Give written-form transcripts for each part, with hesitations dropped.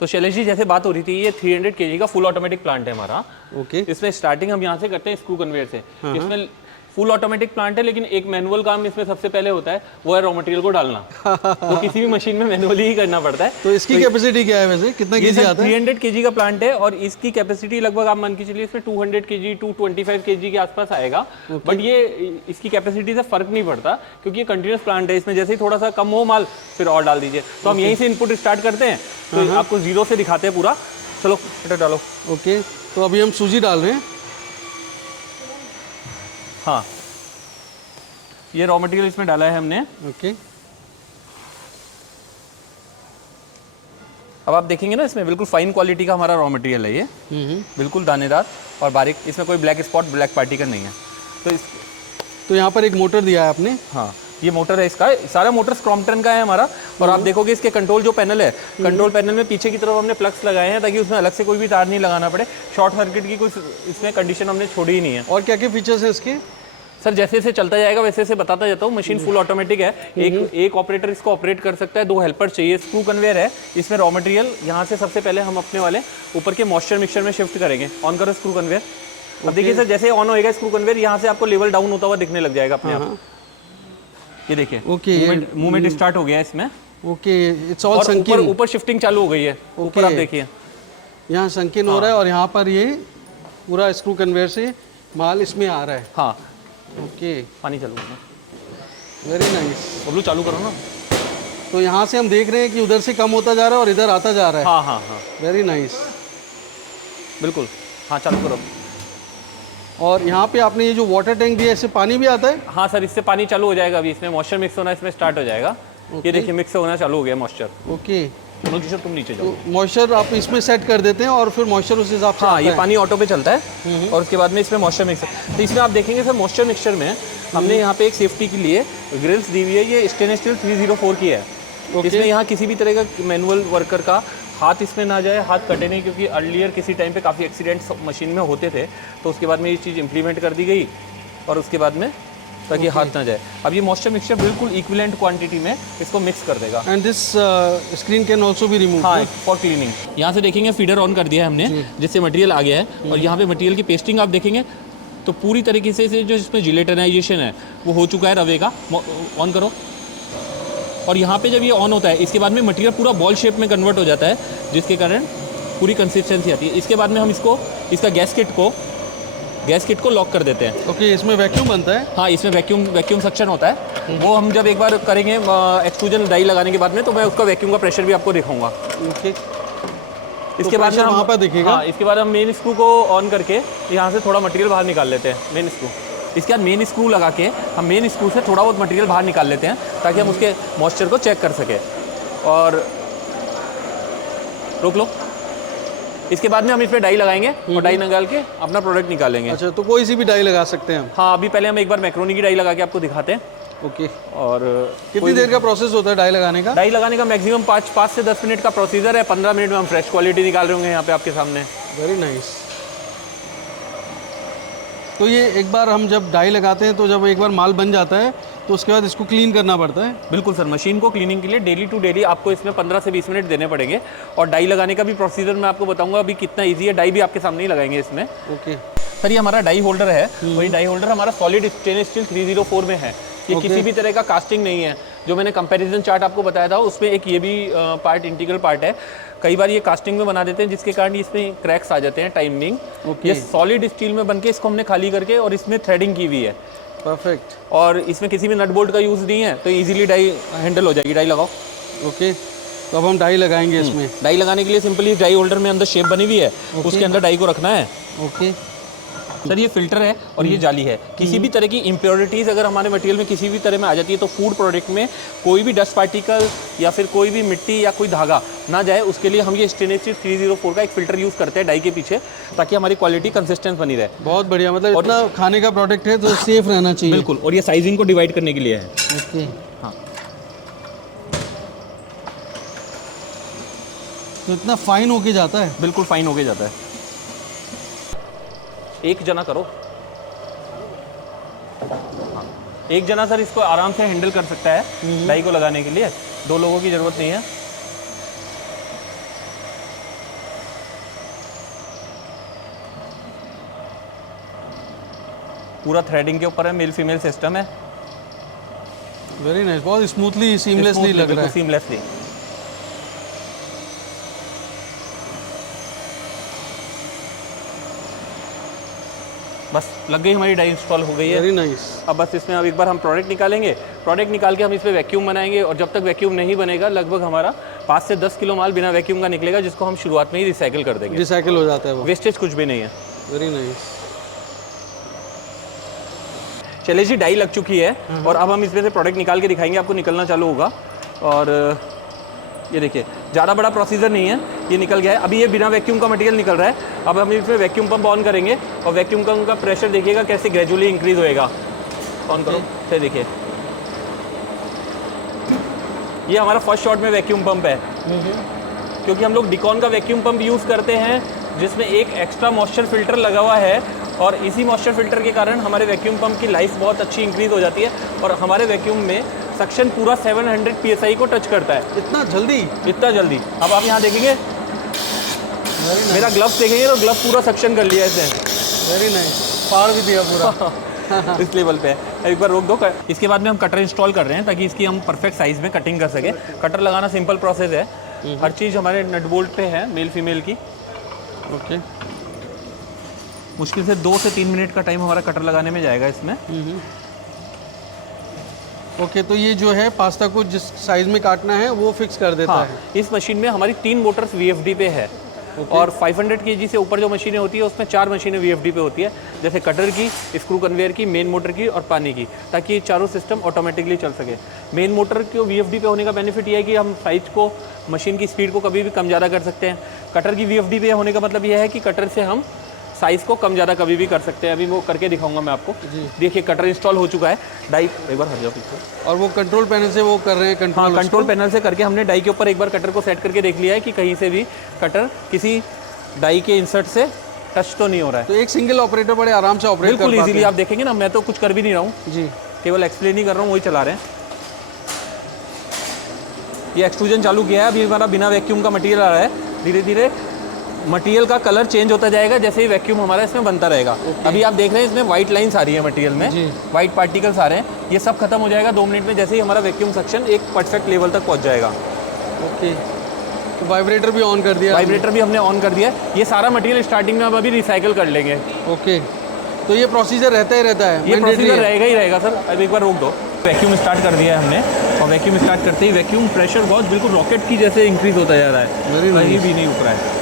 तो शैलेश जी जैसे बात हो रही थी, ये 300 kg का फुल ऑटोमेटिक प्लांट है हमारा। ओके। इसमें स्टार्टिंग हम यहाँ से करते हैं स्क्रू कन्वेयर से। इसमें फुल ऑटोमेटिक प्लांट है, लेकिन एक मैनुअल काम इसमें सबसे पहले होता है, वो है रॉ मटेरियल को डालना। वो किसी भी मशीन में मैनुअली ही करना पड़ता है। तो इसकी कैपेसिटी क्या है वैसे, कितना केजी आता है? 300 kg का प्लांट है और इसकी कैपेसिटी लगभग आप मान के चलिए इसमें 200 kg 225 kg के आसपास आएगा। बट ये इसकी कैपेसिटी से फर्क नहीं पड़ता, क्योंकि ये कंटिन्यूस प्लांट है। इसमें जैसे ही थोड़ा सा कम हो माल, फिर और डाल दीजिए। तो हम यहीं से इनपुट स्टार्ट करते हैं, तो आपको जीरो से दिखाते हैं पूरा। चलो बेटा डालो। ओके, तो अभी हम सूजी डाल रहे हैं। हाँ, ये रॉ मटेरियल इसमें डाला है हमने। ओके। अब आप देखेंगे ना, इसमें बिल्कुल फाइन क्वालिटी का हमारा रॉ मटेरियल है ये, बिल्कुल दानेदार और बारीक। इसमें कोई ब्लैक स्पॉट, ब्लैक पार्टिकल नहीं है। तो यहाँ पर एक मोटर दिया है आपने। हाँ, ये मोटर है इसका, सारा मोटर क्रॉम्पटन का है हमारा। और आप देखोगे इसके कंट्रोल जो पैनल है, कंट्रोल पैनल में पीछे की तरफ हमने प्लग्स लगाए हैं, ताकि उसमें अलग से कोई भी तार नहीं लगाना पड़े। शॉर्ट सर्किट की कुछ इसमें कंडीशन हमने छोड़ी ही नहीं है। और क्या क्या फीचर्स है इसके? सर जैसे जैसे चलता जाएगा वैसे वैसे बताता जाता हूँ। मशीन फुल ऑटोमेटिक है, एक ऑपरेटर इसको ऑपरेट कर सकता है, 2 हेल्पर चाहिए। स्क्रू कन्वेयर है, इसमें रॉ मटेरियल यहाँ से सबसे पहले हम अपने वाले ऊपर के मॉइस्चर मिक्सचर में शिफ्ट करेंगे। ऑन करो स्क्रू कन्वेयर। अब देखिए सर, जैसे ऑन होएगा स्क्रू कन्वेयर, यहाँ से आपको लेवल डाउन होता हुआ दिखने लग जाएगा अपने आप। ये देखिए, ओके, मूवमेंट स्टार्ट हो गया है इसमें। Okay, it's all sunken. ऊपर शिफ्टिंग चालू हो गई है। ऊपर आप देखिए, यहाँ संकिन हो रहा है और यहाँ पर ये पूरा स्क्रू कन्वेयर से माल इसमें आ रहा है। हाँ, ओके। पानी चालू करना। Very nice. बबलू चालू करो ना। तो यहाँ से हम देख रहे हैं कि उधर से कम होता जा रहा है और इधर आता जा रहा है। हाँ हाँ हाँ, वेरी नाइस। बिल्कुल। हाँ, चालू करो। और यहाँ पे आपने ये जो वाटर टैंक दिया है, इससे पानी भी आता है? हाँ सर, इससे पानी चालू हो जाएगा। अभी इसमें मॉइस्चर मिक्स होना इसमें स्टार्ट हो जाएगा। ये देखिए, मिक्स होना चालू हो गया मॉइस्चर। ओके। तुम नीचे जाओ। तो मॉइस्चर आप इसमें सेट कर देते हैं और फिर मॉइस्चर उस हिसाब से हाँ, ये पानी ऑटो पे चलता है और उसके बाद में इसमें मॉइस्चर मिक्सर। तो इसमें आप देखेंगे सर, मॉइस्चर मिक्सचर में हमने यहाँ पे एक सेफ्टी के लिए ग्रिल्स दी हुई है। ये स्टेनलेस स्टील 304 की है। इसमें यहाँ किसी भी तरह का मैनुअल वर्कर का हाथ इसमें ना जाए, हाथ कटे नहीं, क्योंकि अर्लियर किसी टाइम पे काफ़ी एक्सीडेंट्स मशीन में होते थे। तो उसके बाद में ये चीज़ इंप्लीमेंट कर दी गई और उसके बाद में ताकि हाथ ना जाए। अब ये मॉइस्चर मिक्सचर बिल्कुल इक्विवेलेंट क्वांटिटी में इसको मिक्स कर देगा। And this screen can also be removed. हाँ, फॉर क्लीनिंग। यहाँ से देखेंगे फीडर ऑन कर दिया है हमने, जिससे मटेरियल आ गया है। और यहाँ पे मटेरियल की पेस्टिंग आप देखेंगे तो पूरी तरीके से जो इसमें जिलेटिनाइजेशन है वो हो चुका है रवे का। ऑन करो। और यहाँ पे जब ये ऑन होता है, इसके बाद में मटेरियल पूरा बॉल शेप में कन्वर्ट हो जाता है, जिसके कारण पूरी कंसिस्टेंसी आती है। इसके बाद में हम इसका गैस किट को लॉक कर देते हैं। ओके, इसमें वैक्यूम बनता है? हाँ, इसमें वैक्यूम सक्शन होता है। वो हम जब एक बार करेंगे एक्सट्रूजन डाई लगाने के बाद में, तो मैं उसका वैक्यूम का प्रेशर भी आपको दिखाऊंगा। ओके। इसके बाद में वहाँ पर दिखेगा। हाँ, इसके बाद हम मेन स्क्रू को ऑन करके यहाँ से थोड़ा मटेरियल बाहर निकाल लेते हैं। मेन स्क्रू, इसके बाद मेन स्क्रू लगा के हम मेन स्क्रू से थोड़ा बहुत मटेरियल बाहर निकाल लेते हैं, ताकि हम उसके मॉइस्चर को चेक कर सकें। और रोक लो। इसके बाद में हम इसमें डाई लगाएंगे और डाई निकाल के अपना प्रोडक्ट निकालेंगे। अच्छा, तो कोई सी भी डाई लगा सकते हैं हम? हाँ, अभी पहले हम एक बार मैक्रोनी की डाई लगा के आपको दिखाते हैं। ओके। और कितनी देर का प्रोसेस होता है डाई लगाने का? डाई लगाने का मैक्सिमम 5 से 10 मिनट का प्रोसीजर है। 15 मिनट में हम फ्रेश क्वालिटी निकाल रहे होंगे यहाँ पे आपके सामने। Very nice. तो ये एक बार हम जब डाई लगाते हैं, तो जब एक बार माल बन जाता है तो उसके बाद इसको क्लीन करना पड़ता है? बिल्कुल सर, मशीन को क्लीनिंग के लिए डेली टू डेली आपको इसमें 15 से 20 मिनट देने पड़ेंगे। और डाई लगाने का भी प्रोसीजर मैं आपको बताऊंगा अभी कितना ईजी है। डाई भी आपके सामने ही लगाएंगे इसमें। ओके सर, ये हमारा डाई होल्डर है और ये डाई होल्डर हमारा सॉलिड स्टेनलेस स्टील 304 में है। ये किसी भी तरह का कास्टिंग नहीं है। जो मैंने कंपैरिजन चार्ट आपको बताया था, उसमें एक ये भी पार्ट इंटीग्रल पार्ट है। कई बार ये कास्टिंग में बना देते हैं, जिसके कारण इसमें क्रैक्स आ जाते हैं टाइमिंग। ये सॉलिड स्टील में बनके इसको हमने खाली करके और इसमें थ्रेडिंग की हुई है। परफेक्ट। और इसमें किसी भी नट बोल्ट का यूज़ नहीं है, तो इजीली डाई हैंडल हो जाएगी। डाई लगाओ। ओके, तो अब हम डाई लगाएंगे इसमें। डाई लगाने के लिए सिंपली डाई होल्डर में अंदर शेप बनी हुई है, उसके अंदर डाई को रखना है। ओके सर, ये फिल्टर है और ये जाली है। किसी भी तरह की इम्प्योरिटीज़ अगर हमारे मटेरियल में किसी भी तरह में आ जाती है, तो फूड प्रोडक्ट में कोई भी डस्ट पार्टिकल या फिर कोई भी मिट्टी या कोई धागा ना जाए, उसके लिए हम ये स्टेनलेस स्टील 304 का एक फिल्टर यूज़ करते हैं डाई के पीछे, ताकि हमारी क्वालिटी कंसिस्टेंट बनी रहे। बहुत बढ़िया, मतलब इतना खाने का प्रोडक्ट है तो सेफ रहना चाहिए। बिल्कुल। और ये साइजिंग को डिवाइड करने के लिए है। ओके। हाँ, तो इतना फाइन होके जाता है? बिल्कुल फाइन होके जाता है। एक जना करो। हाँ, एक जना सर इसको आराम से हैंडल कर सकता है डाई को लगाने के लिए। 2 लोगों की ज़रूरत नहीं है। पूरा थ्रेडिंग के ऊपर है, मेल फीमेल सिस्टम है। वेरी नाइस, बहुत स्मूथली सीमलेसली लग रहा है। सीमलेसली। बस लग गई, हमारी डाई इंस्टॉल हो गई है। Very nice. अब बस इसमें अब एक बार हम प्रोडक्ट निकालेंगे, प्रोडक्ट निकाल के हम इस पर वैक्यूम बनाएंगे, और जब तक वैक्यूम नहीं बनेगा लगभग हमारा 5 से 10 किलो माल बिना वैक्यूम का निकलेगा, जिसको हम शुरुआत में ही रिसाइकिल कर देंगे। रिसाइकिल हो जाता है वो, वेस्टेज कुछ भी नहीं है। Very nice. चलिए जी, डाई लग चुकी है और अब हम इसमें से प्रोडक्ट निकाल के दिखाएंगे, आपको निकलना चालू होगा। और ये देखिए, ज़्यादा बड़ा प्रोसीजर नहीं है, ये निकल गया है। अभी ये बिना वैक्यूम का मटेरियल निकल रहा है। अब हम इसमें वैक्यूम पंप ऑन करेंगे और वैक्यूम पंप का प्रेशर देखिएगा कैसे ग्रेजुअली इंक्रीज होएगा। ऑन करो, फिर देखिए, ये हमारा फर्स्ट शॉट में वैक्यूम पंप है, क्योंकि हम लोग डिकॉन का वैक्यूम पंप यूज़ करते हैं, जिसमें एक एक्स्ट्रा मॉइस्चर फिल्टर लगा हुआ है, और इसी मॉइस्चर फिल्टर के कारण हमारे वैक्यूम पंप की लाइफ बहुत अच्छी इंक्रीज हो जाती है, और हमारे वैक्यूम में सक्शन पूरा 700 PSI को टच करता है। इतना जल्दी? इतना जल्दी। अब आप यहाँ देखेंगे, मेरा ग्लव्स देखेंगे तो ग्लव पूरा सक्शन कर लिया इसने। वेरी नाइस, फाड़ भी दिया पूरा। इस लेवल पे है। एक बार रोक दो। इसके बाद में हम कटर इंस्टॉल कर रहे हैं, ताकि इसकी हम परफेक्ट साइज में कटिंग कर सके। कटर लगाना सिंपल प्रोसेस है, हर चीज़ हमारे नट बोल्ट पे है, मेल फीमेल की। ओके। मुश्किल से 2 से 3 मिनट का टाइम हमारा कटर लगाने में जाएगा इसमें। ओके, तो ये जो है पास्ता को जिस साइज में काटना है वो फिक्स कर देता है। इस मशीन में हमारी 3 मोटर्स VFD पे है, और 500 kg से ऊपर जो मशीनें होती है उसमें 4 मशीनें VFD पे होती है, जैसे कटर की, स्क्रू कन्वेयर की, मेन मोटर की और पानी की, ताकि ये चारों सिस्टम ऑटोमेटिकली चल सके। मेन मोटर को VFD पे होने का बेनिफिट ये है कि हम साइज को, मशीन की स्पीड को कभी भी कम ज़्यादा कर सकते हैं। कटर की VFD पे होने का मतलब यह है कि कटर से हम साइज़ को कम ज़्यादा कभी भी कर सकते हैं। अभी वो करके दिखाऊंगा मैं आपको। देखिए, कटर इंस्टॉल हो चुका है। डाई एक बार हट जाओ पीछे। और वो कंट्रोल पैनल से वो कर रहे हैं कंट्रोल। हाँ, कंट्रोल पैनल से करके हमने डाई के ऊपर एक बार कटर को सेट करके देख लिया है कि कहीं से भी कटर किसी डाई के इंसर्ट से टच तो नहीं हो रहा है। तो एक सिंगल ऑपरेटर बड़े आराम से ऑपरेट कर बिल्कुल इजीली आप देखेंगे ना, मैं तो कुछ कर भी नहीं रहा हूँ जी, केवल एक्सप्लेन ही कर रहा हूँ, वही चला रहे हैं। ये एक्सट्रूजन चालू किया है, अभी हमारा बिना वैक्यूम का मटेरियल आ रहा है। धीरे धीरे मटेरियल का कलर चेंज होता जाएगा जैसे ही वैक्यूम हमारा इसमें बनता रहेगा। अभी आप देख रहे हैं इसमें वाइट लाइंस आ रही है मटेरियल में, वाइट पार्टिकल्स आ रहे हैं। ये सब खत्म हो जाएगा 2 मिनट में, जैसे ही हमारा वैक्यूम सक्शन एक परफेक्ट लेवल तक पहुंच जाएगा। ओके, तो वाइब्रेटर भी ऑन कर दिया? वाइब्रेटर भी हमने ऑन कर दिया। ये सारा मटेरियल स्टार्टिंग में हम अभी रिसाइकिल कर लेंगे। ओके, तो ये प्रोसीजर रहता ही रहता है? ये प्रोसीजर रहेगा ही रहेगा सर। अब एक बार रोक दो। वैक्यूम स्टार्ट कर दिया है हमने, और वैक्यूम स्टार्ट करते ही वैक्यूम प्रेशर बहुत बिल्कुल रॉकेट की जैसे इंक्रीज होता जा रहा है, कहीं भी नहीं रुक रहा है।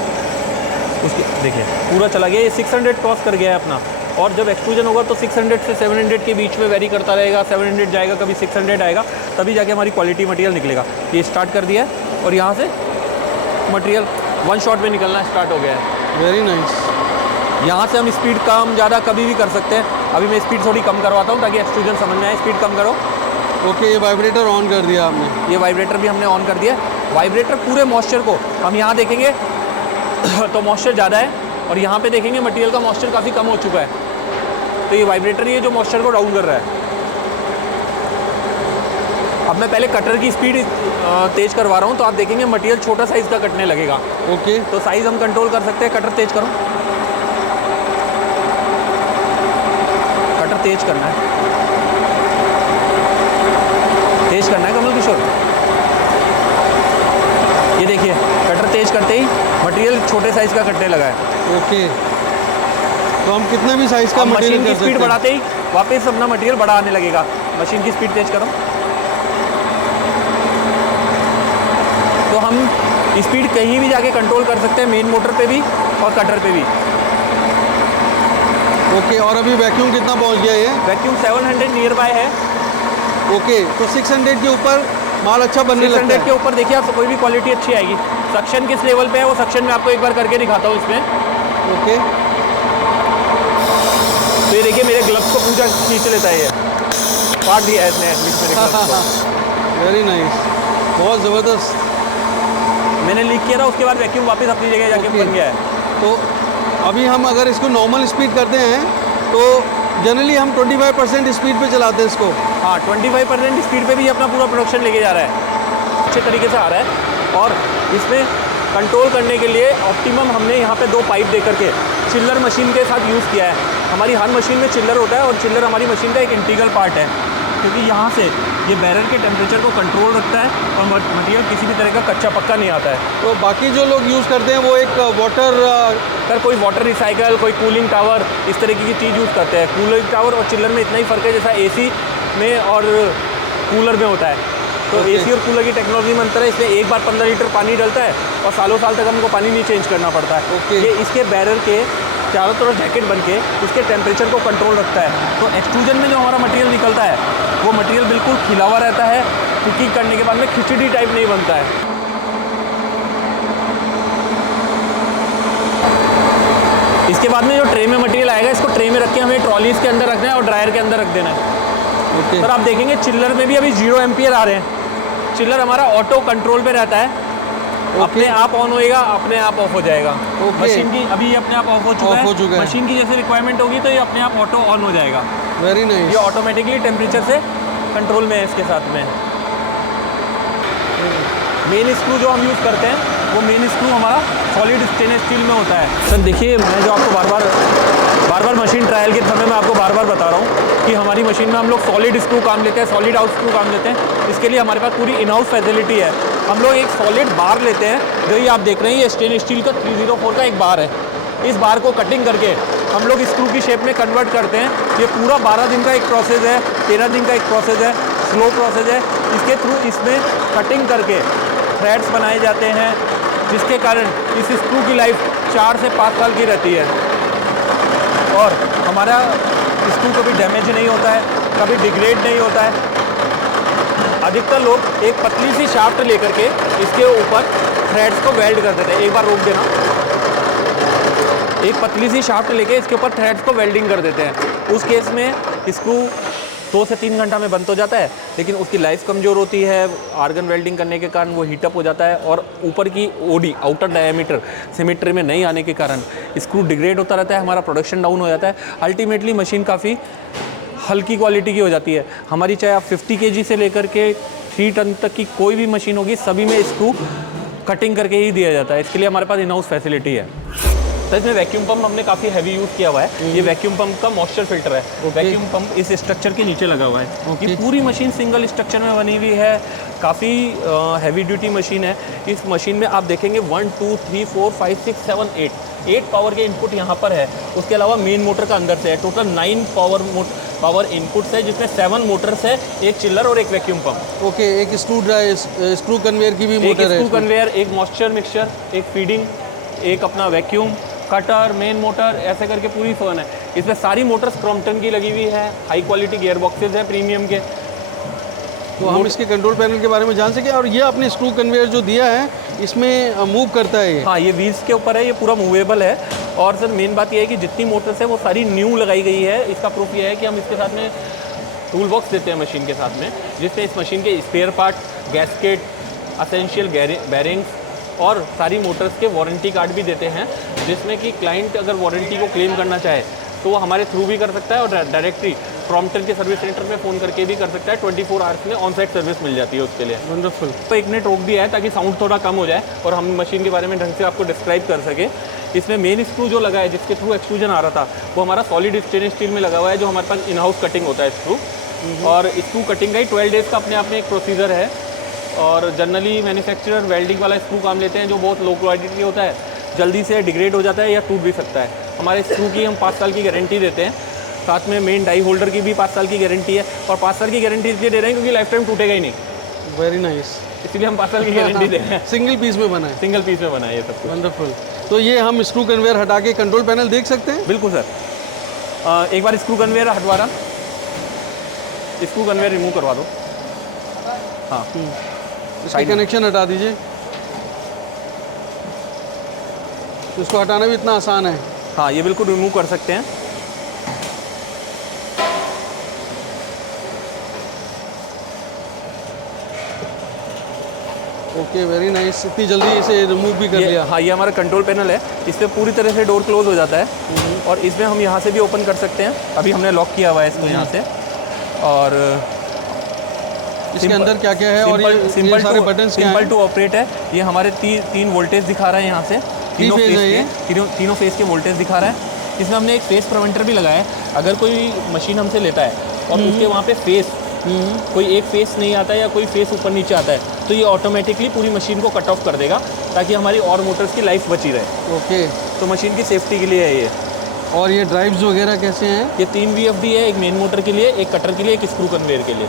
उसके देखिए पूरा चला गया, ये 600 क्रॉस कर गया है अपना। और जब एक्सट्रूजन होगा तो 600 से 700 के बीच में वेरी करता रहेगा। 700 जाएगा, कभी 600 आएगा, तभी जाके हमारी क्वालिटी मटेरियल निकलेगा। ये स्टार्ट कर दिया है और यहाँ से मटेरियल 1 शॉट में निकलना स्टार्ट हो गया है। Very nice. यहाँ से हम स्पीड कम ज़्यादा कभी भी कर सकते हैं। अभी मैं स्पीड थोड़ी कम करवाता हूँ ताकि एक्सट्रूजन समझ में आए। स्पीड कम करो। ओके, ये वाइब्रेटर ऑन कर दिया आपने? ये वाइब्रेटर भी हमने ऑन कर दिया। वाइब्रेटर पूरे मॉइस्चर को हम यहाँ देखेंगे तो मॉइस्चर ज़्यादा है, और यहाँ पे देखेंगे मटेरियल का मॉइस्चर काफ़ी कम हो चुका है। तो ये वाइब्रेटर ये जो मॉइस्चर को डाउन कर रहा है। अब मैं पहले कटर की स्पीड तेज़ करवा रहा हूँ, तो आप देखेंगे मटेरियल छोटा साइज़ का कटने लगेगा। ओके, तो साइज़ हम कंट्रोल कर सकते हैं। कटर तेज़ करो, कटर तेज़ करना है, तेज़ करना है कमल किशोर। ये देखिए, कटर तेज़ करते ही मटेरियल छोटे साइज़ का कटने लगा है। ओके, तो हम कितने भी साइज़ का मशीन की स्पीड बढ़ाते ही वापस अपना मटेरियल बढ़ा आने लगेगा। मशीन की स्पीड तेज़ करो, तो हम स्पीड कहीं भी जाके कंट्रोल कर सकते हैं, मेन मोटर पे भी और कटर पे भी। ओके, और अभी वैक्यूम कितना पहुंच गया ये? वैक्यूम 700 नियर बाय है। ओके, तो 600 के ऊपर माल अच्छा बनने लगता है? 600 के ऊपर देखिए आप, कोई भी क्वालिटी अच्छी आएगी। सक्शन किस लेवल पे है वो सक्शन मैं आपको एक बार करके दिखाता हूँ इसमें। ओके, तो ये देखिए मेरे ग्लव्स को पूरा खींच लेता है, ये फाड़ दिया है इसने मेरे ग्लव्स को। वेरी नाइस, बहुत ज़बरदस्त। मैंने लीक किया था, उसके बाद वैक्यूम वापस अपनी जगह जाके बन गया है। तो अभी हम अगर इसको नॉर्मल स्पीड करते हैं तो जनरली हम 25% स्पीड पे चलाते हैं इसको। हाँ, 25% स्पीड पे भी अपना पूरा प्रोडक्शन लेके जा रहा है, अच्छे तरीके से आ रहा है। और इसमें कंट्रोल करने के लिए ऑप्टिमम हमने यहाँ पे 2 पाइप दे करके चिल्लर मशीन के साथ यूज़ किया है। हमारी हर मशीन में चिल्लर होता है और चिल्लर हमारी मशीन का एक इंटीग्रल पार्ट है, क्योंकि यहाँ से ये बैरल के टेम्परेचर को कंट्रोल रखता है और मटेरियल किसी भी तरह का कच्चा पक्का नहीं आता है। तो बाकी जो लोग यूज़ करते हैं वो एक वाटर सर कोई वाटर रिसाइकल, कोई कूलिंग टावर, इस तरीके की चीज़ यूज़ करते हैं। कूलिंग टावर और चिल्लर में इतना ही फ़र्क है जैसा एसी में और कूलर में होता है। तो एसी और कूलर की टेक्नोलॉजी में अंतर है, इसमें एक बार 15 लीटर पानी डलता है और सालों साल तक हमको पानी नहीं चेंज करना पड़ता है। ये इसके बैरल के चारों तरफ जैकेट बन के उसके टेम्परेचर को कंट्रोल रखता है। तो एक्सट्रूजन में जो हमारा मटेरियल निकलता है वो मटेरियल बिल्कुल खिला हुआ रहता है, कुकिंग करने के बाद में खिचड़ी टाइप नहीं बनता है। इसके बाद में जो ट्रे में मटेरियल आएगा, इसको ट्रे में रख के हमें ट्रॉलीज के अंदर रखना है और ड्रायर के अंदर रख देना है। सर आप देखेंगे चिल्लर में भी अभी 0 एम्पियर आ रहे हैं। चिल्लर हमारा ऑटो कंट्रोल पे रहता है, अपने आप ऑन होएगा, अपने आप ऑफ हो जाएगा। मशीन की अभी ये अपने आप ऑफ हो चुका है। मशीन की जैसे रिक्वायरमेंट होगी तो ये अपने आप ऑटो ऑन हो जाएगा। Very nice. ये ऑटोमेटिकली टेम्परेचर से कंट्रोल में है इसके साथ में। मेन स्क्रू जो हम यूज़ करते हैं वो मेन स्क्रू हमारा सॉलिड स्टेनलेस स्टील में होता है। सर देखिए, मैं जो आपको बार बार मशीन ट्रायल के समय में आपको बार बता रहा हूँ कि हमारी मशीन में हम लोग सॉलिड स्क्रू काम लेते हैं, सॉलिड आउट स्क्रू काम लेते हैं। इसके लिए हमारे पास पूरी इन हाउस फैसिलिटी है। हम लोग एक सॉलिड बार लेते हैं, जो ये आप देख रहे हैं, ये स्टेनलेस स्टील का 304 का एक बार है। इस बार को कटिंग करके हम लोग स्क्रू की शेप में कन्वर्ट करते हैं। ये पूरा 12 दिन का एक प्रोसेस है, 13 दिन का एक प्रोसेस है, स्लो प्रोसेस है। इसके थ्रू इसमें कटिंग करके थ्रेड्स बनाए जाते हैं, जिसके कारण इस स्क्रू की लाइफ 4 से 5 साल की रहती है और हमारा स्क्रू कभी डैमेज नहीं होता है, कभी डिग्रेड नहीं होता है। अधिकतर लोग एक पतली सी शाफ्ट लेकर के इसके ऊपर थ्रेड्स को वेल्ड कर देते हैं। एक बार रोक देना। एक पतली सी शाफ्ट लेके इसके ऊपर थ्रेड्स को वेल्डिंग कर देते हैं। उस केस में स्क्रू 2 से 3 घंटा में बंद हो जाता है, लेकिन उसकी लाइफ कमज़ोर होती है। आर्गन वेल्डिंग करने के कारण वो हीटअप हो जाता है और ऊपर की ओडी आउटर डायमीटर सिमेट्री में नहीं आने के कारण स्क्रू डिग्रेड होता रहता है, हमारा प्रोडक्शन डाउन हो जाता है। अल्टीमेटली मशीन काफ़ी हल्की क्वालिटी की हो जाती है। हमारी चाहे आप 50 kg से लेकर के 3 टन तक की कोई भी मशीन होगी, सभी में स्क्रू कटिंग करके ही दिया जाता है। इसके लिए हमारे पास इन हाउस फैसिलिटी है। तो इसमें वैक्यूम पंप हमने काफ़ी हैवी यूज़ किया हुआ है। ये वैक्यूम पंप का मॉइस्चर फिल्टर है। वैक्यूम पंप इस स्ट्रक्चर के नीचे लगा हुआ है। ये पूरी मशीन सिंगल स्ट्रक्चर में बनी हुई है। काफ़ी हैवी ड्यूटी मशीन है। इस मशीन में आप देखेंगे 1 2 3 4 5 6 7 8 पावर के इनपुट यहाँ पर है। उसके अलावा मेन मोटर का अंदर से है। टोटल 9 पावर इनपुट्स है, जिसमें 7 मोटर्स है, एक चिल्लर और एक वैक्यूम पंप। ओके, एक स्क्रू कन्वेयर की भी मोटर है। स्क्रू कन्वेयर, एक मॉइस्चर मिक्सचर, एक फीडिंग, एक अपना वैक्यूम कटर, मेन मोटर, ऐसे करके पूरी फर्न है। इसमें सारी मोटर्स क्रॉम्पटन की लगी हुई है। हाई क्वालिटी गियर बॉक्सेज हैं प्रीमियम के। तो हम इसके कंट्रोल पैनल के बारे में जान सके। और ये आपने स्क्रू कन्वेयर जो दिया है इसमें मूव करता है ये? हाँ, ये व्हील्स के ऊपर है, ये पूरा मूवेबल है। और सर मेन बात ये है कि जितनी मोटर्स है वो सारी न्यू लगाई गई है। इसका प्रूफ ये है कि हम इसके साथ में टूल बॉक्स देते हैं मशीन के साथ में, जिसमें इस मशीन के spare part, gasket, essential bearings और सारी मोटर्स के वारंटी कार्ड भी देते हैं, जिसमें कि क्लाइंट अगर वारंटी को क्लेम करना चाहे तो वो हमारे थ्रू भी कर सकता है और डायरेक्टली क्रॉम्पटन के सर्विस सेंटर में फ़ोन करके भी कर सकता है। 24 आवर्स में ऑन साइट सर्विस मिल जाती है उसके लिए। वंडरफुल। तो एक ने रोक दिया है ताकि साउंड थोड़ा कम हो जाए और हम मशीन के बारे में ढंग से आपको डिस्क्राइब कर सके। इसमें मेन स्क्रू जो लगा है, जिसके थ्रू एक्सट्रूजन आ रहा था, वो हमारा सॉलिड स्टेनलेस स्टील में लगा हुआ है, जो हमारे पास इन हाउस कटिंग होता है स्क्रू। और स्क्रू कटिंग का ही 12 डेज़ का अपने आप में एक प्रोसीजर है। और जनरली मैन्युफैक्चरर वेल्डिंग वाला स्क्रू काम लेते हैं, जो बहुत लो क्वालिटी होता है, जल्दी से डिग्रेड हो जाता है या टूट भी सकता है। हमारे स्क्रू की हम 5 साल की गारंटी देते हैं। साथ में मेन डाई होल्डर की भी 5 साल की गारंटी है। और 5 साल की गारंटी इसलिए दे रहे हैं क्योंकि लाइफ टाइम टूटेगा ही नहीं। Very nice. इसलिए हम 5 साल की गारंटी दे रहे हैं। सिंगल पीस में बना है? सिंगल पीस में बना है ये सब कुछ। वंडरफुल। तो ये हम स्क्रू कन्वेयर हटा के कंट्रोल पैनल देख सकते हैं? बिल्कुल सर। एक बार स्क्रू कन्वेयर हटवा रहा, स्क्रू कन्वेयर रिमूव करवा दो। हाँ, इसका कनेक्शन हटा दीजिए। तो इसको हटाना भी इतना आसान है? हाँ, ये बिल्कुल रिमूव कर सकते हैं। Okay, very nice. इतनी जल्दी इसे रिमूव भी कर लिया। हाँ, ये हमारा कंट्रोल पैनल है। इसमें पूरी तरह से डोर क्लोज हो जाता है और इसमें हम यहाँ से भी ओपन कर सकते हैं। अभी हमने लॉक किया हुआ है इसको यहाँ से। और इसके अंदर क्या क्या है और ये सारे बटन्स क्या हैं? सिंपल टू ऑपरेट है। ये हमारे 3 वोल्टेज दिखा रहा है यहाँ से। तीनों फेस के वोल्टेज दिखा रहा है। इसमें हमने एक फेस प्रिवेंटर भी लगाया है। अगर कोई मशीन हमसे लेता है और उसके वहाँ पे फेस कोई एक फेस नहीं आता है या कोई फेस ऊपर नीचे आता है, तो ये ऑटोमेटिकली पूरी मशीन को कट ऑफ कर देगा ताकि हमारी और मोटर्स की लाइफ बची रहे। ओके, तो मशीन की सेफ्टी के लिए है ये। और ये ड्राइव्स वगैरह कैसे हैं? ये 3 VFD है, एक मेन मोटर के लिए, एक कटर के लिए, एक स्क्रू कन्वेयर के लिए,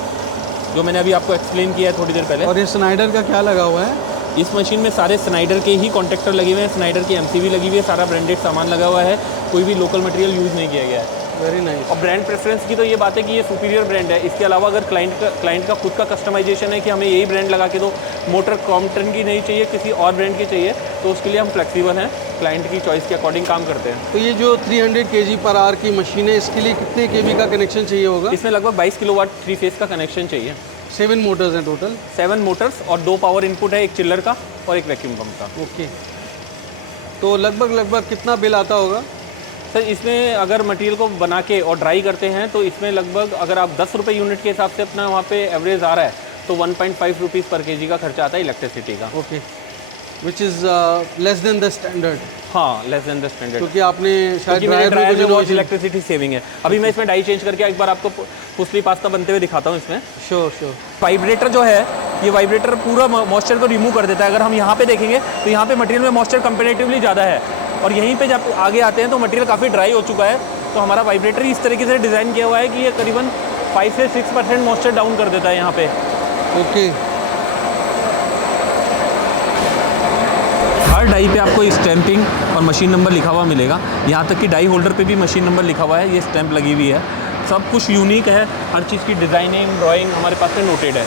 जो मैंने अभी आपको एक्सप्लेन किया है थोड़ी देर पहले। और ये स्नाइडर का क्या लगा हुआ है? इस मशीन में सारे स्नाइडर के ही कॉन्ट्रैक्टर लगे हुए हैं, स्नाइडर की MCV लगी हुई है, सारा ब्रांडेड सामान लगा हुआ है, कोई भी लोकल मटेरियल यूज़ नहीं किया गया है। Very nice. और ब्रांड प्रेफरेंस की तो ये बात है कि ये सुपीरियर ब्रांड है। इसके अलावा अगर क्लाइंट का खुद का कस्टमाइजेशन है कि हमें यही ब्रांड लगा के दो, मोटर क्रॉम्पटन की नहीं चाहिए, किसी और ब्रांड की चाहिए, तो उसके लिए हम फ्लेक्सिबल हैं, क्लाइंट की चॉइस के अकॉर्डिंग काम करते हैं। तो ये जो 300 kg/h की मशीन है, इसके लिए कितने kV का कनेक्शन चाहिए होगा? इसमें लगभग 22 किलोवाट 3 फेस का कनेक्शन चाहिए। 7 मोटर्स हैं टोटल? 7 मोटर्स और 2 पावर इनपुट है, एक चिल्लर का और एक वैक्यूम पंप का। ओके, तो लगभग कितना बिल आता होगा? सर इसमें अगर मटेरियल को बना के और ड्राई करते हैं तो इसमें लगभग अगर आप 10 रुपये यूनिट के हिसाब से अपना वहाँ पे एवरेज आ रहा है तो 1.5 रुपीज़ पर kg का खर्चा आता है इलेक्ट्रिसिटी का। Okay, which is less than the standard. हाँ, लेस देन द स्टैंडर्ड, क्योंकि आपने शायद ड्रायर में बहुत इलेक्ट्रिसिटी सेविंग है। अभी मैं इसमें डाई चेंज करके एक बार आपको पुसली पास्ता बनते हुए दिखाता हूँ इसमें। श्योर। वाइब्रेटर जो है, ये वाइब्रेटर पूरा मॉइस्चर को रिमूव कर देता है। अगर हम यहाँ पे देखेंगे तो यहाँ पे मटेरियल में मॉइस्चर कंपेरेटिवली ज़्यादा है, और यहीं पे जब आगे आते हैं तो मटेरियल काफ़ी ड्राई हो चुका है। तो हमारा वाइब्रेटर इस तरीके से डिज़ाइन किया हुआ है कि ये करीबन 5 से 6% मॉइस्चर डाउन कर देता है यहाँ पे। ओके, हर डाई पे आपको स्टैंपिंग और मशीन नंबर लिखा हुआ मिलेगा, यहाँ तक कि डाई होल्डर पे भी मशीन नंबर लिखा हुआ है, ये स्टैंप लगी हुई है। सब कुछ यूनिक है, हर चीज़ की डिज़ाइनिंग ड्राइंग हमारे पास में नोटेड है।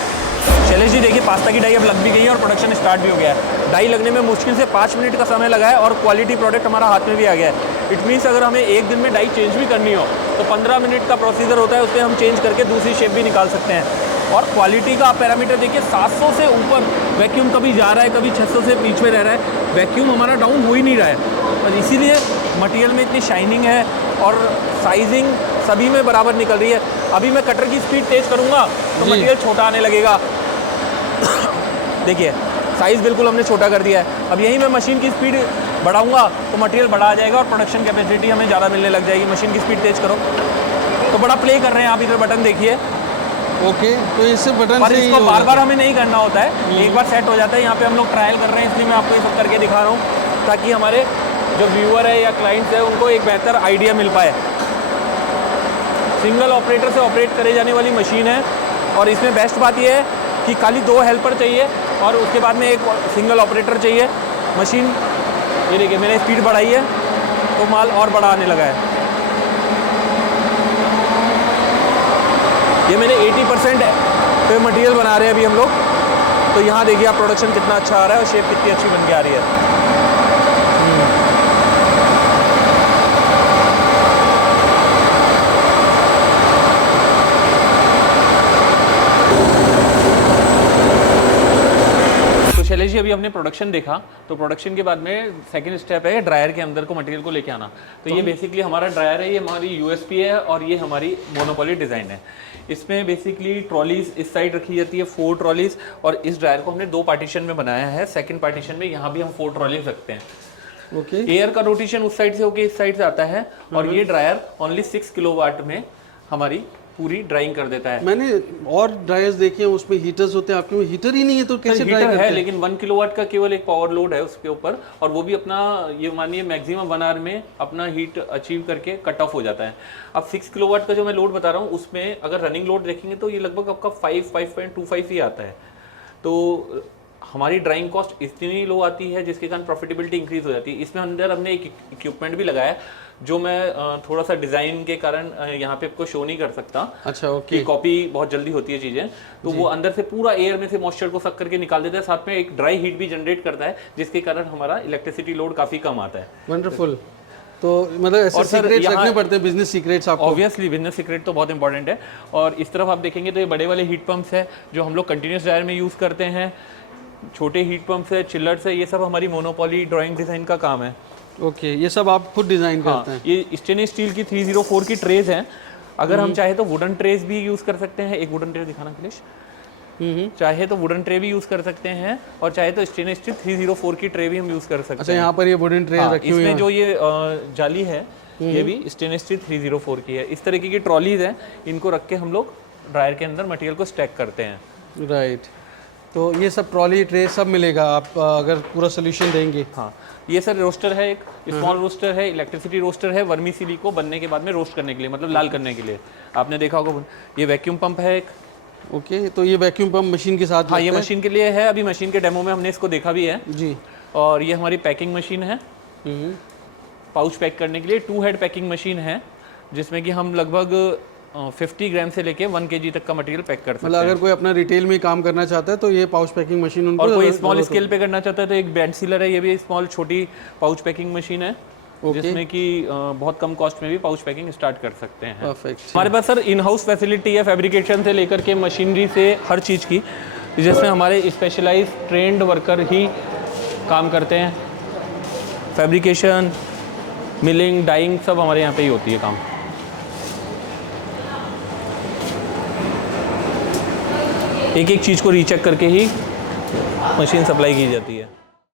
शैलेश जी देखिए, पास्ता की डाई अब लग भी गई है और प्रोडक्शन स्टार्ट भी हो गया है। डाई लगने में मुश्किल से 5 मिनट का समय लगा है और क्वालिटी प्रोडक्ट हमारा हाथ में भी आ गया है। इट मीन्स अगर हमें एक दिन में डाई चेंज भी करनी हो तो 15 मिनट का प्रोसीजर होता है, उससे हम चेंज करके दूसरी शेप भी निकाल सकते हैं। और क्वालिटी का आप पैरामीटर देखिए, 700 से ऊपर वैक्यूम कभी जा रहा है, कभी 600 से बीच में रह रहा है, वैक्यूम हमारा डाउन हो ही नहीं रहा है। और इसीलिए मटेरियल में इतनी शाइनिंग है और साइजिंग सभी में बराबर निकल रही है। अभी मैं कटर की स्पीड तेज़ करूँगा तो मटेरियल छोटा आने लगेगा। देखिए साइज़ बिल्कुल हमने छोटा कर दिया है। अब यही मैं मशीन की स्पीड बढ़ाऊँगा तो मटेरियल बड़ा आ जाएगा और प्रोडक्शन कैपेसिटी हमें ज़्यादा मिलने लग जाएगी। मशीन की स्पीड तेज़ करो तो बड़ा प्ले कर रहे हैं आप, इधर बटन देखिए। ओके, तो इससे बटन पर से इसको बार बार हमें नहीं करना होता है, एक बार सेट हो जाता है। यहाँ पे हम लोग ट्रायल कर रहे हैं, इसलिए मैं आपको ये सब करके दिखा रहा हूँ ताकि हमारे जो व्यूअर है या क्लाइंट्स है उनको एक बेहतर आइडिया मिल पाए। सिंगल ऑपरेटर से ऑपरेट करे जाने वाली मशीन है और इसमें बेस्ट बात यह है कि खाली 2 हेल्पर चाहिए और उसके बाद में एक सिंगल ऑपरेटर चाहिए। मशीन ये देखिए मैंने स्पीड बढ़ाई है तो माल और बड़ा आने लगा है। ये मैंने 80% पे मटेरियल बना रहे हैं अभी हम लोग, तो यहाँ देखिए आप प्रोडक्शन कितना अच्छा आ रहा है और शेप कितनी अच्छी बन के आ रही है। शैलेश जी अभी हमने प्रोडक्शन देखा, तो प्रोडक्शन के बाद में सेकंड स्टेप है ड्रायर के अंदर को मटेरियल को लेके आना। तो ये बेसिकली हमारा ड्रायर है, ये हमारी यूएसपी है और ये हमारी मोनोपोली डिज़ाइन है। इसमें बेसिकली ट्रॉलीज इस साइड रखी जाती है, 4 ट्रॉलीज, और इस ड्रायर को हमने 2 पार्टीशन में बनाया है। सेकंड पार्टीशन में यहाँ भी हम 4 ट्रॉलीज रखते हैं। ओके, एयर का रोटेशन उस साइड से होके इस साइड से आता है और ये ड्रायर ओनली 6 किलोवाट में हमारी पूरी ड्राइंग कर देता है। मैंने और ड्रायर्स देखे हैं उसमें हीटर्स होते हैं, आपके में हीटर ही नहीं है तो कैसे ड्राई करते हैं? है लेकिन 1 किलोवाट का केवल एक पावर लोड है उसके ऊपर, और वो भी अपना ये मानिए मैक्सिमम 1 आवर में अपना हीट अचीव करके कट ऑफ हो जाता है। अब 6 किलोवाट का जो मैं लोड बता रहा हूँ उसमें अगर रनिंग लोड देखेंगे तो ये लगभग आपका 5.25 ही आता है। तो हमारी ड्राइंग कॉस्ट इतनी लो आती है जिसके कारण प्रॉफिटेबिलिटी इंक्रीज हो जाती है। इसमें अंदर हमने एक इक्विपमेंट भी लगाया है जो मैं थोड़ा सा डिज़ाइन के कारण यहाँ पे आपको शो नहीं कर सकता। अच्छा, ओके। कॉपी बहुत जल्दी होती है चीज़ें, तो वो अंदर से पूरा एयर में से मॉइस्चर को सक करके निकाल देता है, साथ में एक ड्राई हीट भी जनरेट करता है जिसके कारण हमारा इलेक्ट्रिसिटी लोड काफ़ी कम आता है। वंडरफुल। तो मतलब ऐसे सीक्रेट्स रखने पड़ते हैं, बिजनेस सीक्रेट्स आपको? ऑब्वियसली बिजनेस सीक्रेट तो बहुत इंपॉर्टेंट है। और इस तरफ आप देखेंगे तो ये बड़े वाले हीट पंप्स है जो हम लोग कंटिन्यूस ड्रायर में यूज़ करते हैं। छोटे हीट पंप्स है, चिल्लर्स है, ये सब हमारी मोनोपोली ड्राइंग डिज़ाइन का काम है। ओके, ये सब आप खुद डिज़ाइन करते हैं? ये स्टेनलेस स्टील की 304 की ट्रेज हैं। अगर हम चाहे तो वुडन ट्रेज भी यूज़ कर सकते हैं। एक वुडन ट्रे दिखाना अखिलेश। चाहे तो वुडन ट्रे भी यूज़ कर सकते हैं और चाहे तो स्टेनलेस स्टील 304 की ट्रे भी हम यूज़ कर सकते हैं। अच्छा, यहाँ पर ये वुडन ट्रे रखी हुई है। इसमें जो ये जाली है ये भी स्टेनलेस स्टील 304 की है। इस तरीके की ट्रॉलीज हैं, इनको रख के हम लोग ड्रायर के अंदर मटेरियल को स्टैक करते हैं। राइट, तो ये सब ट्रॉली ट्रे सब मिलेगा आप अगर पूरा सोल्यूशन देंगे। हाँ, ये सर रोस्टर है, एक स्मॉल रोस्टर है, इलेक्ट्रिसिटी रोस्टर है, वर्मीसिली को बनने के बाद में रोस्ट करने के लिए, मतलब लाल करने के लिए। आपने देखा होगा ये वैक्यूम पंप है एक। ओके, तो ये वैक्यूम पंप मशीन के साथ हाँ, ये लगता है? मशीन के लिए है, अभी मशीन के डेमो में हमने इसको देखा भी है जी। और ये हमारी पैकिंग मशीन है, पाउच पैक करने के लिए। 2 हेड पैकिंग मशीन है जिसमें कि हम लगभग 50 ग्राम से लेके 1 kg तक का मटेरियल पैक कर सकते हैं। मतलब अगर कोई अपना रिटेल में काम करना चाहता है तो ये पाउच पैकिंग मशीन उनको, और कोई स्मॉल स्केल पे करना चाहता है तो एक बेड सीलर है, ये भी स्मॉल छोटी पाउच पैकिंग मशीन है जिसमें कि बहुत कम कॉस्ट में भी पाउच पैकिंग स्टार्ट कर सकते हैं। परफेक्ट। हमारे पास सर इन हाउस फैसिलिटी है, फैब्रिकेशन से लेकर के मशीनरी से हर चीज़ की, जिसमें हमारे स्पेशलाइज ट्रेंड वर्कर ही काम करते हैं। फैब्रिकेशन, मिलिंग, डाइंग सब हमारे यहाँ पे ही होती है काम। एक एक चीज़ को रीचेक करके ही मशीन सप्लाई की जाती है।